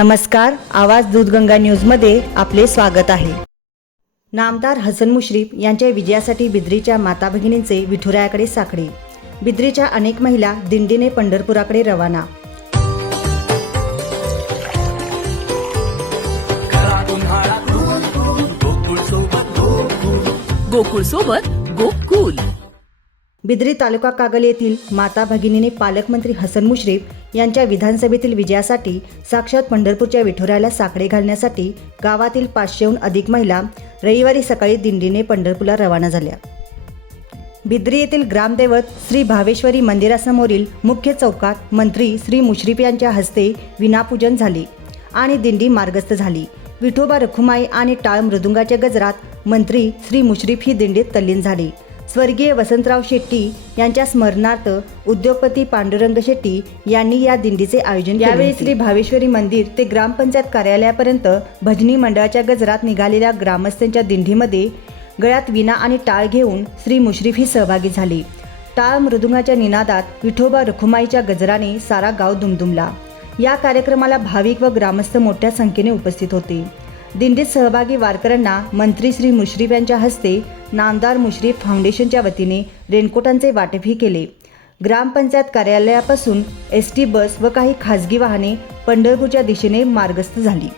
नमस्कार आवाज दूधगंगा न्यूजमध्ये आपले स्वागत आहे. नामदार हसन मुश्रीफ यांच्या विजयासाठी बिद्रीच्या माता भगिनींचे विठुरायाकडे साकडे बिद्रीच्या अनेक महिला दिंडीने पंढरपुराकडे रवाना. गोकुळ. सोबत गोकुल बिद्री तालुका कागल येथील माता भगिनीने पालकमंत्री हसन मुश्रीफ यांच्या विधानसभेतील विजयासाठी साक्षात पंढरपूरच्या विठुरायाला साकडे घालण्यासाठी गावातील पाचशेहून अधिक महिला रविवारी सकाळी दिंडीने पंढरपूरला रवाना झाल्या. बिद्री येथील ग्रामदैवत श्री भावेश्वरी मंदिरासमोरील मुख्य चौकात मंत्री श्री मुश्रीफ यांच्या हस्ते विनापूजन झाले आणि दिंडी मार्गस्थ झाली. विठोबा रखुमाई आणि टाळ मृदुंगाच्या गजरात मंत्री श्री मुश्रीफ ही दिंडीत तल्लीन झाली. स्वर्गीय वसंतराव शेट्टी यांच्या स्मरणार्थ उद्योगपती पांडुरंग शेट्टी यांनी या दिंडीचे आयोजन यावेळी श्री भावेश्वरी मंदिर ते ग्रामपंचायत कार्यालयापर्यंत भजनी मंडळाच्या गजरात निघालेल्या ग्रामस्थांच्या दिंडीमध्ये गळ्यात विना आणि टाळ घेऊन श्री मुश्रीफ ही सहभागी झाले. टाळ मृदुंगाच्या निनादात विठोबा रखुमाईच्या गजराने सारा गाव दुमदुमला. या कार्यक्रमाला भाविक व ग्रामस्थ मोठ्या संख्येने उपस्थित होते. दिंडीत सहभागी वारकऱ्यांना मंत्री श्री मुश्रीफ यांच्या हस्ते नामदार मुश्रीफ फाउंडेशनच्या वतीने रेनकोटांचे वाटपही केले. ग्रामपंचायत कार्यालयापासून एस टी बस व काही खासगी वाहने पंढरपूरच्या दिशेने मार्गस्थ झाली.